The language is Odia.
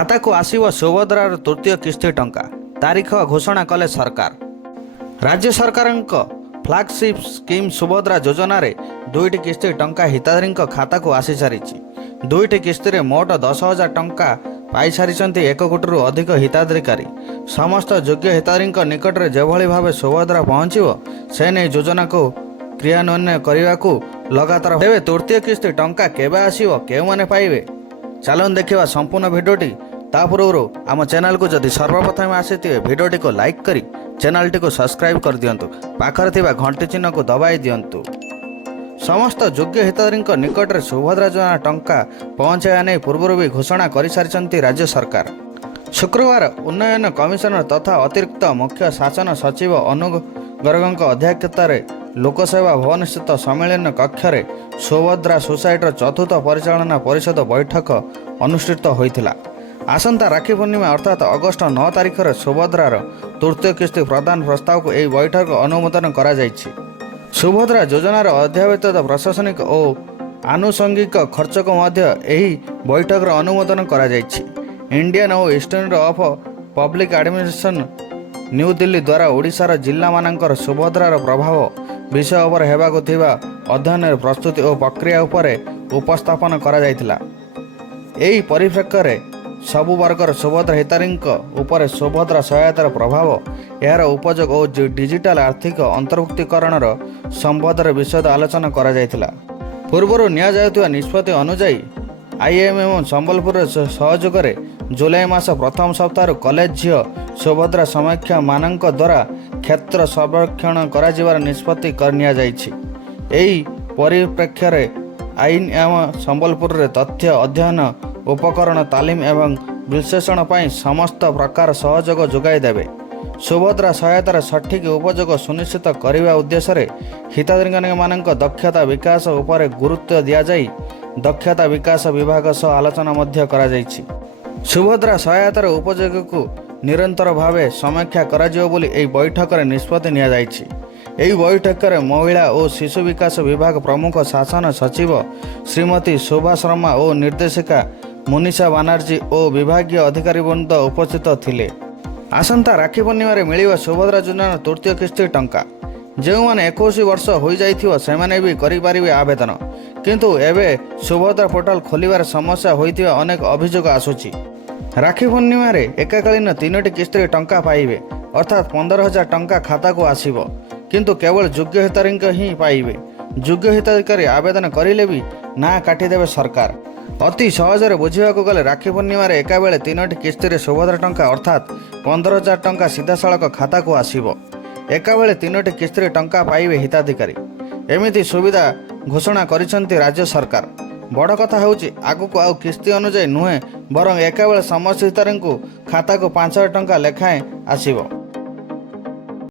ଖାତାକୁ ଆସିବ ସୁଭଦ୍ରାର ତୃତୀୟ କିସ୍ତି ଟଙ୍କା। ତାରିଖ ଘୋଷଣା କଲେ ସରକାର। ରାଜ୍ୟ ସରକାରଙ୍କ ଫ୍ଲାଗସିପ୍ ସ୍କିମ୍ ସୁଭଦ୍ରା ଯୋଜନାରେ ଦୁଇଟି କିସ୍ତି ଟଙ୍କା ହିତାଧିକାରୀଙ୍କ ଖାତାକୁ ଆସିସାରିଛି। ଦୁଇଟି କିସ୍ତିରେ ମୋଟ 10,000 ଟଙ୍କା ପାଇସାରିଛନ୍ତି 1 କୋଟିରୁ ଅଧିକ ହିତାଧିକାରୀ। ସମସ୍ତ ଯୋଗ୍ୟ ହିତାଧିକାରୀଙ୍କ ନିକଟରେ ଯେଭଳି ଭାବେ ସୁଭଦ୍ରା ପହଞ୍ଚିବ ସେ ନେଇ ଯୋଜନାକୁ କ୍ରିୟାନ୍ୱୟନ କରିବାକୁ ଲଗାତାର। ତେବେ ତୃତୀୟ କିସ୍ତି ଟଙ୍କା କେବେ ଆସିବ, କେଉଁମାନେ ପାଇବେ? ଚାଲନ୍ତୁ ଦେଖିବା ସମ୍ପୂର୍ଣ୍ଣ ଭିଡ଼ିଓଟି। ତା ପୂର୍ବରୁ ଆମ ଚ୍ୟାନେଲକୁ ଯଦି ସର୍ବପ୍ରଥମେ ଆସିଥିବେ ଭିଡ଼ିଓଟିକୁ ଲାଇକ୍ କରି ଚ୍ୟାନେଲଟିକୁ ସବସ୍କ୍ରାଇବ୍ କରିଦିଅନ୍ତୁ। ପାଖରେ ଥିବା ଘଣ୍ଟି ଚିହ୍ନକୁ ଦବାଇ ଦିଅନ୍ତୁ। ସମସ୍ତ ଯୋଗ୍ୟ ହିତାଧିକାରୀଙ୍କ ନିକଟରେ ସୁଭଦ୍ରା ଯୋଜନା ଟଙ୍କା ପହଞ୍ଚାଇବା ନେଇ ପୂର୍ବରୁ ବି ଘୋଷଣା କରିସାରିଛନ୍ତି ରାଜ୍ୟ ସରକାର। ଶୁକ୍ରବାର ଉନ୍ନୟନ କମିଶନର ତଥା ଅତିରିକ୍ତ ମୁଖ୍ୟ ଶାସନ ସଚିବ ଅନୁଗ ଗର୍ଗଙ୍କ ଅଧ୍ୟକ୍ଷତାରେ ଲୋକସେବା ଭବନସ୍ଥିତ ସମ୍ମିଳନୀ କକ୍ଷରେ ସୁଭଦ୍ରା ସୋସାଇଟିର ଚତୁର୍ଥ ପରିଚାଳନା ପରିଷଦ ବୈଠକ ଅନୁଷ୍ଠିତ ହୋଇଥିଲା। ଆସନ୍ତା ରାକ୍ଷୀ ପୂର୍ଣ୍ଣିମା ଅର୍ଥାତ୍ ଅଗଷ୍ଟ 9 ତାରିଖରେ ସୁଭଦ୍ରାର ତୃତୀୟ କିସ୍ତି ପ୍ରଦାନ ପ୍ରସ୍ତାବକୁ ଏହି ବୈଠକ ଅନୁମୋଦନ କରାଯାଇଛି। ସୁଭଦ୍ରା ଯୋଜନାର ଅଧ୍ୟାବଧିତ ପ୍ରଶାସନିକ ଓ ଆନୁଷଙ୍ଗିକ ଖର୍ଚ୍ଚକୁ ମଧ୍ୟ ଏହି ବୈଠକରେ ଅନୁମୋଦନ କରାଯାଇଛି। Indian O institute of public administration New Delhi ଦ୍ୱାରା ଓଡ଼ିଶାର ଜିଲ୍ଲାମାନଙ୍କର ସୁଭଦ୍ରାର ପ୍ରଭାବ ବିଷୟ ଉପରେ ହେବାକୁ ଥିବା ଅଧ୍ୟୟନର ପ୍ରସ୍ତୁତି ଓ ପ୍ରକ୍ରିୟା ଉପରେ ଉପସ୍ଥାପନ କରାଯାଇଥିଲା। ଏହି ପରିପ୍ରେକ୍ଷୀରେ ସବୁ ବର୍ଗର ସୁଭଦ୍ରା ହିତାଧିକାରୀଙ୍କ ଉପରେ ସୁଭଦ୍ରା ସହାୟତାର ପ୍ରଭାବ, ଏହାର ଉପଯୋଗ ଓ ଡିଜିଟାଲ ଆର୍ଥିକ ଅନ୍ତର୍ଭୁକ୍ତିକରଣର ସମ୍ବନ୍ଧରେ ବିଶଦ ଆଲୋଚନା କରାଯାଇଥିଲା। ପୂର୍ବରୁ ନିଆଯାଉଥିବା ନିଷ୍ପତ୍ତି ଅନୁଯାୟୀ IIM ସମ୍ବଲପୁର ସହଯୋଗରେ ଜୁଲାଇ ମାସ ପ୍ରଥମ ସପ୍ତାହରୁ କଲେଜ ଝିଅ ସୁଭଦ୍ରା ସମୀକ୍ଷାମାନଙ୍କ ଦ୍ୱାରା କ୍ଷେତ୍ର ସର୍ବେକ୍ଷଣ କରାଯିବାର ନିଷ୍ପତ୍ତି ନିଆଯାଇଛି। ଏହି ପରିପ୍ରେକ୍ଷୀରେ IIM ସମ୍ବଲପୁରରେ ତଥ୍ୟ ଅଧ୍ୟୟନ ଉପକରଣ ତାଲିମ ଏବଂ ବିଶ୍ଳେଷଣ ପାଇଁ ସମସ୍ତ ପ୍ରକାର ସହଯୋଗ ଯୋଗାଇ ଦେବେ। ସୁଭଦ୍ରା ସହାୟତାର ସଠିକ୍ ଉପଯୋଗ ସୁନିଶ୍ଚିତ କରିବା ଉଦ୍ଦେଶ୍ୟରେ ହିତାଧିକାରୀମାନଙ୍କ ଦକ୍ଷତା ବିକାଶ ଉପରେ ଗୁରୁତ୍ୱ ଦିଆଯାଇ ଦକ୍ଷତା ବିକାଶ ବିଭାଗ ସହ ଆଲୋଚନା ମଧ୍ୟ କରାଯାଇଛି। ସୁଭଦ୍ରା ସହାୟତାର ଉପଯୋଗକୁ ନିରନ୍ତର ଭାବେ ସମୀକ୍ଷା କରାଯିବ ବୋଲି ଏହି ବୈଠକରେ ନିଷ୍ପତ୍ତି ନିଆଯାଇଛି। ଏହି ବୈଠକରେ ମହିଳା ଓ ଶିଶୁ ବିକାଶ ବିଭାଗ ପ୍ରମୁଖ ଶାସନ ସଚିବ ଶ୍ରୀମତୀ ଶୋଭା ଶର୍ମା ଓ ନିର୍ଦ୍ଦେଶିକା ମୁନିଷା ବାନାର୍ଜୀ ଓ ବିଭାଗୀୟ ଅଧିକାରୀବୃନ୍ଦ ଉପସ୍ଥିତ ଥିଲେ। ଆସନ୍ତା ରାକ୍ଷୀ ପୂର୍ଣ୍ଣିମାରେ ମିଳିବ ସୁଭଦ୍ରା ଯୋଜନାର ତୃତୀୟ କିସ୍ତି ଟଙ୍କା। ଯେଉଁମାନେ 21 ବର୍ଷ ହୋଇଯାଇଥିବ ସେମାନେ ବି କରିପାରିବେ ଆବେଦନ। କିନ୍ତୁ ଏବେ ସୁଭଦ୍ରା ପୋର୍ଟାଲ ଖୋଲିବାରେ ସମସ୍ୟା ହୋଇଥିବା ଅନେକ ଅଭିଯୋଗ ଆସୁଛି। ରାକ୍ଷୀ ପୂର୍ଣ୍ଣିମାରେ ଏକାକାଳୀନ 3ଟି କିସ୍ତିରେ ଟଙ୍କା ପାଇବେ, ଅର୍ଥାତ୍ 15,000 ଟଙ୍କା ଖାତାକୁ ଆସିବ। କିନ୍ତୁ କେବଳ ଯୋଗ୍ୟ ହିତାଧିକାରୀଙ୍କ ହିଁ ପାଇବେ। ଯୋଗ୍ୟ ହିତାଧିକାରୀ ଆବେଦନ କରିଲେ ବି ନାଁ କାଟିଦେବେ ସରକାର। ଅତି ସହଜରେ ବୁଝିବାକୁ ଗଲେ ରାକ୍ଷୀ ପୂର୍ଣ୍ଣିମାରେ ଏକାବେଳେ 3ଟି କିସ୍ତିରେ ସୁଭଦ୍ରା ଟଙ୍କା ଅର୍ଥାତ୍ 15,000 ଟଙ୍କା ସିଧାସଳଖ ଖାତାକୁ ଆସିବ। ଏକାବେଳେ 3ଟି କିସ୍ତିରେ ଟଙ୍କା ପାଇବେ ହିତାଧିକାରୀ। ଏମିତି ସୁବିଧା ଘୋଷଣା କରିଛନ୍ତି ରାଜ୍ୟ ସରକାର। ବଡ଼ କଥା ହେଉଛି ଆଗକୁ ଆଉ କିସ୍ତି ଅନୁଯାୟୀ ନୁହେଁ, ବରଂ ଏକାବେଳେ ସମସ୍ତ ହିତାଧିକାରୀଙ୍କୁ ଖାତାକୁ 5,000 ଟଙ୍କା ଲେଖାଏଁ ଆସିବ।